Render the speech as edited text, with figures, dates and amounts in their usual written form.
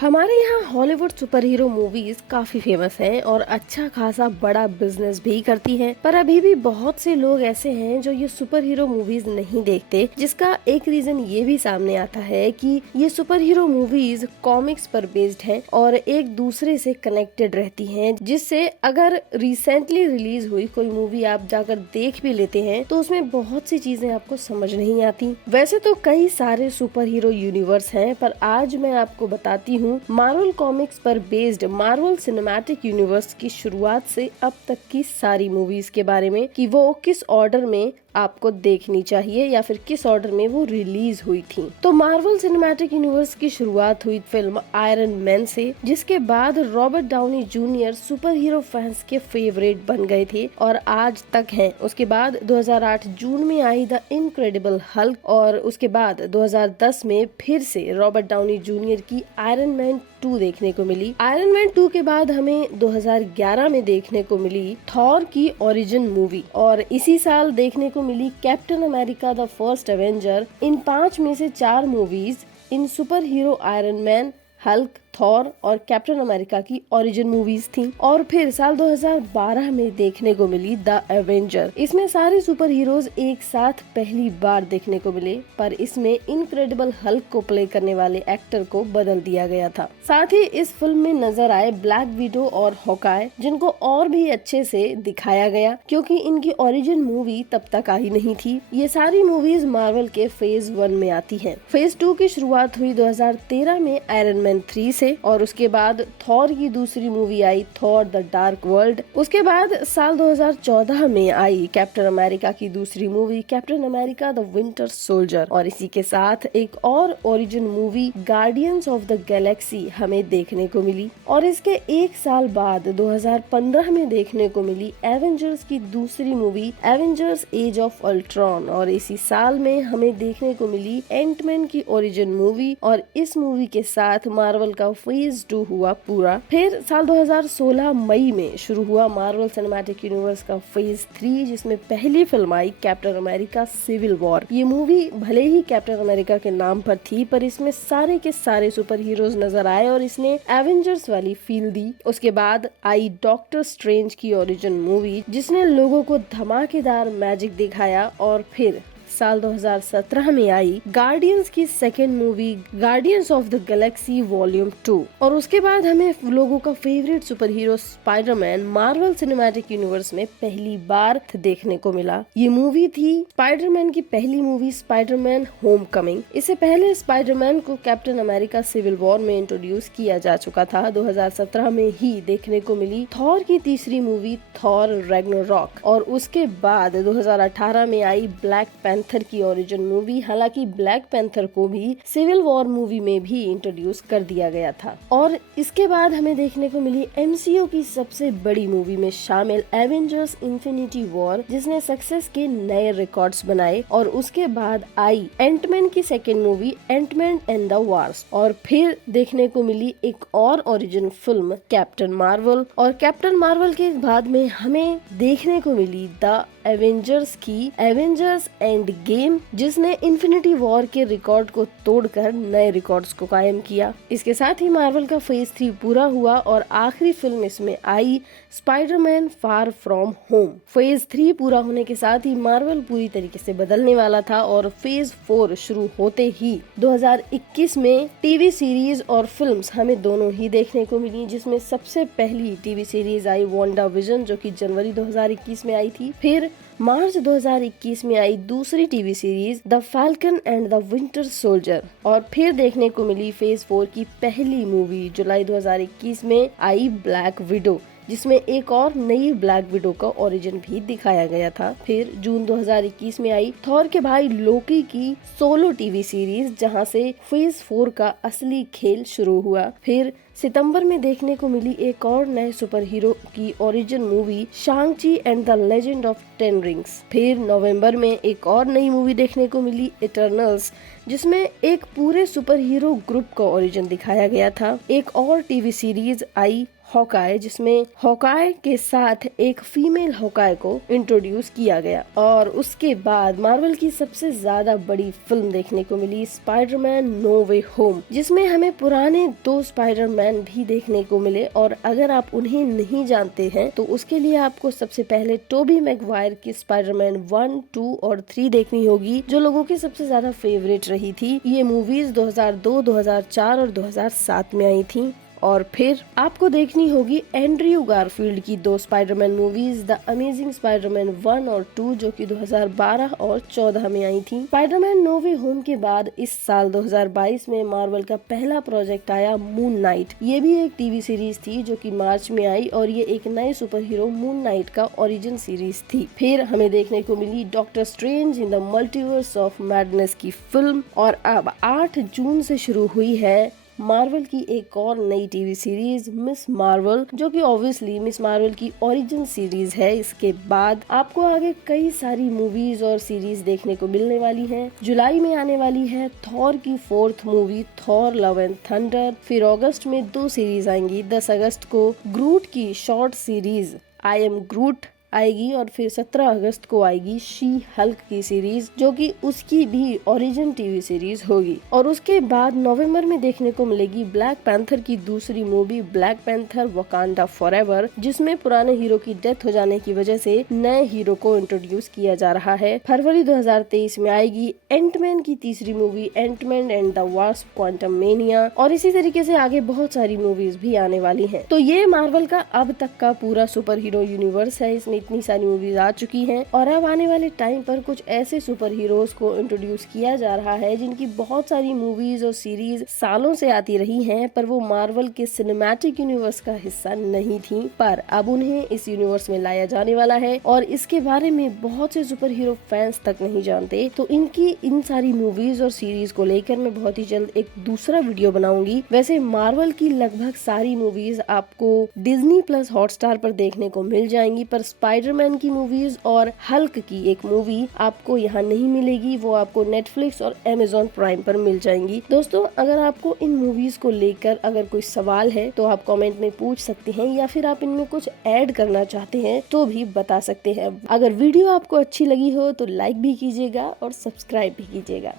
हमारे यहाँ Hollywood super hero movies काफी फेमस हैं और अच्छा खासा बड़ा बिजनेस भी करती हैं। पर अभी भी बहुत से लोग ऐसे हैं जो ये सुपर हीरो मूवीज नहीं देखते, जिसका एक रीजन ये भी सामने आता है कि ये सुपर हीरो मूवीज कॉमिक्स पर बेस्ड हैं और एक दूसरे से कनेक्टेड रहती हैं, जिससे अगर रिसेंटली रिलीज हुई कोई मूवी आप जाकर देख भी लेते हैं तो उसमें बहुत सी चीजें आपको समझ नहीं आती। वैसे तो कई सारे सुपर हीरो यूनिवर्स हैं, पर आज मैं आपको बताती हूँ मार्वल कॉमिक्स पर बेस्ड मार्वल सिनेमैटिक यूनिवर्स की शुरुआत से अब तक की सारी मूवीज के बारे में कि वो किस ऑर्डर में आपको देखनी चाहिए या फिर किस ऑर्डर में वो रिलीज हुई थी। तो मार्वल सिनेमैटिक यूनिवर्स की शुरुआत हुई फिल्म आयरन मैन से, जिसके बाद Robert Downey junior super hero fans के फेवरेट बन गए थे और आज तक हैं। उसके बाद 2008 जून में आई द इनक्रेडिबल हल्क और उसके बाद 2010 में फिर से रॉबर्ट डाउनी जूनियर की आयरन मैन 2 देखने को मिली। आयरन मैन 2 के बाद हमें 2011 में देखने को मिली थॉर की ओरिजिन मूवी और इसी साल देखने को मिली Captain America the First Avenger. इन 5 में से 4 मूवीज इन super hero Iron Man, Hulk, Thor और कैप्टन अमेरिका की ओरिजिन मूवीज थी। और फिर साल 2012 में देखने को मिली द एवेंजर। इसमें सारे सुपर हीरोज एक साथ पहली बार देखने को मिले, पर इसमें इनक्रेडिबल हल्क को प्ले करने वाले एक्टर को बदल दिया गया था। साथ ही इस फिल्म में नजर आए ब्लैक विडो और हॉकाय, जिनको और भी अच्छे से दिखाया गया क्योंकि इनकी ओरिजिन मूवी तब तक आई नहीं थी। ये सारी मूवीज मार्वल के फेज 1 में आती है। फेज 2 की शुरुआत हुई 2013 में आयरन मैन 3 से और उसके बाद थॉर की दूसरी movie I Thor the dark world. उसके बाद साल 2014 में आई कैप्टन अमेरिका की दूसरी movie captain America the winter soldier और इसी के साथ एक और origin movie guardians of the Galaxy हमें देखने को मिली। और इसके एक साल बाद 2015 में देखने को मिली एवेंजर्स की दूसरी movie Avengers age of Ultron और इसी साल में हमें देखने को मिली एंटमैन की ओरिजिन मूवी और इस मूवी के साथ मार्वल का फेज 2 हुआ पूरा। फिर साल 2016 मई में शुरू हुआ मार्वल सिनेमैटिक यूनिवर्स का फेज 3, जिसमें पहली फिल्म आई कैप्टन अमेरिका सिविल वॉर। ये मूवी भले ही कैप्टन अमेरिका के नाम पर थी, पर इसमें सारे के सारे सुपर हीरोज नजर आए और इसने एवेंजर्स वाली फील दी। उसके बाद आई डॉक्टर स्ट्रेंज की ओरिजिन मूवी, जिसने लोगों को धमाकेदार मैजिक दिखाया। और फिर साल 2017 में आई गार्डियंस की second movie guardians of the Galaxy volume 2 और उसके बाद हमें लोगों का favourite super hero Spiderman Marvel cinematic universe में पहली बार देखने को मिला। ये मूवी थी स्पाइडरमैन की पहली मूवी स्पाइडरमैन होमकमिंग। इससे पहले स्पाइडरमैन को कैप्टन अमेरिका सिविल वॉर में इंट्रोड्यूस किया जा चुका था। 2017 में ही देखने को मिली थॉर की तीसरी मूवी थॉर रैग्नारोक और उसके बाद 2018 में आई ब्लैक पैंथर की ओरिजिन मूवी। हालांकि ब्लैक पैंथर को भी सिविल वॉर मूवी में भी इंट्रोड्यूस कर दिया गया था। और इसके बाद हमें देखने को मिली एमसीयू की सबसे बड़ी मूवी में शामिल एवेंजर्स इन्फिनिटी वॉर, जिसने सक्सेस के नए रिकॉर्ड्स बनाए। और उसके बाद आई एंटमैन की second movie Ant Man and the wars और फिर देखने को मिली एक और ओरिजिन फिल्म कैप्टन मार्वल। और कैप्टन मार्वल के बाद में हमें देखने को मिली द एवेंजर्स की एवेंजर्स एंड गेम, जिसने इन्फिनिटी वॉर के रिकॉर्ड को तोड़कर नए रिकॉर्ड्स को कायम किया। इसके साथ ही मार्वल का फेज 3 पूरा हुआ और आखिरी फिल्म इसमें आई Spiderman Far From Home. Phase 3 पूरा होने के साथ ही मार्वल पूरी तरीके से बदलने वाला था और फेज 4 शुरू होते ही 2021 में टीवी सीरीज और फिल्म्स हमें दोनों ही देखने को मिली, जिसमें सबसे पहली टीवी सीरीज आई वांडा विजन, जो कि जनवरी 2021 में आई थी। फिर मार्च 2021 में आई दूसरी TV series the falcon and the winter soldier और फिर देखने को मिली फेज 4 की पहली मूवी जुलाई 2021 में आई ब्लैक विडो, जिसमें एक और नई ब्लैक विडो का ओरिजिन भी दिखाया गया था। फिर जून 2021 में आई थॉर के भाई लोकी की सोलो टीवी सीरीज, जहां से फेज 4 का असली खेल शुरू हुआ। फिर सितंबर में देखने को मिली एक और नए सुपर हीरो की origin movie Shang-Chi and the Legend of 10 Rings. फिर नवंबर में एक और नई मूवी देखने को मिली इटर्नल्स, जिसमें एक पूरे सुपर हीरो ग्रुप का ओरिजिन दिखाया गया था। एक और टीवी सीरीज आई हॉकाई, जिसमें हॉकाई के साथ एक फीमेल हॉकाई को इंट्रोड्यूस किया गया। और उसके बाद मार्वल की सबसे ज्यादा बड़ी फिल्म देखने को मिली स्पाइडरमैन नो वे होम, जिसमें हमें पुराने 2 स्पाइडरमैन भी देखने को मिले। और अगर आप उन्हें नहीं जानते हैं तो उसके लिए आपको सबसे पहले टोबी मैगवायर की स्पाइडरमैन 1, 2 और 3 देखनी होगी, जो लोगों की सबसे ज्यादा फेवरेट रही थी। ये मूवीज 2002, 2004 और 2007 में आई थी। और फिर आपको देखनी होगी एंड्रयू गारफील्ड की 2 Spiderman movies, the amazing Spiderman 1 और 2, जो कि 2012 और 14 में आई थी। स्पाइडरमैन नो वे होम के बाद इस साल 2022 में मार्वल का पहला प्रोजेक्ट आया, मून नाइट। ये भी एक टीवी सीरीज थी जो कि मार्च में आई और ये एक नए सुपर हीरो मून नाइट का ओरिजिन सीरीज थी। फिर हमें देखने को मिली Doctor Strange in the Multiverse of Madness की फिल्म। और अब 8 जून से शुरू हुई है मार्वल की एक और नई टीवी सीरीज मिस मार्वल, जो कि ऑब्वियसली मिस मार्वल की ओरिजिन सीरीज है। इसके बाद आपको आगे कई सारी मूवीज और सीरीज देखने को मिलने वाली हैं। जुलाई में आने वाली है थॉर की 4th movie, Thor love and thunder. फिर अगस्त में 2 सीरीज आएंगी। 10 अगस्त को ग्रूट की शॉर्ट सीरीज आई एम ग्रूट आएगी और फिर 17 अगस्त को आएगी शी हल्क की सीरीज, जो कि उसकी भी ओरिजिन टीवी सीरीज होगी। और उसके बाद नवंबर में देखने को मिलेगी ब्लैक पैंथर की दूसरी movie, black panther Wakanda forever, जिसमें पुराने हीरो की डेथ हो जाने की वजह से नए हीरो को इंट्रोड्यूस किया जा रहा है। फरवरी 2023 में आएगी एंटमैन की तीसरी movie, Ant Man and the Wasp Quantumania. और इसी तरीके से आगे बहुत सारी मूवीज भी आने वाली है। तो ये मार्वल का अब तक का पूरा सुपर हीरो यूनिवर्स है। इसमें इतनी सारी मूवीज आ चुकी हैं और अब आने वाले टाइम पर कुछ ऐसे सुपर हीरोज को इंट्रोड्यूस किया जा रहा है जिनकी बहुत सारी मूवीज और सीरीज सालों से आती रही हैं, पर वो मार्वल के सिनेमैटिक यूनिवर्स का हिस्सा नहीं थी। पर अब उन्हें इस यूनिवर्स में लाया जाने वाला है और इसके बारे में बहुत से सुपर हीरो फैंस तक नहीं जानते। तो इनकी इन सारी मूवीज और सीरीज को लेकर मैं बहुत ही जल्द एक दूसरा वीडियो बनाऊंगी। वैसे मार्वल की लगभग सारी मूवीज आपको डिज्नी प्लस हॉटस्टार पर देखने को मिल जाएंगी, पर स्पाइडरमैन की मूवीज और हल्क की एक मूवी आपको यहाँ नहीं मिलेगी। वो आपको नेटफ्लिक्स और अमेज़न प्राइम पर मिल जाएंगी। दोस्तों, अगर आपको इन मूवीज को लेकर अगर कोई सवाल है तो आप कमेंट में पूछ सकते हैं, या फिर आप इनमें कुछ ऐड करना चाहते हैं तो भी बता सकते हैं। अगर वीडियो आपको अच्छी लगी हो तो लाइक भी कीजिएगा और सब्सक्राइब भी कीजिएगा।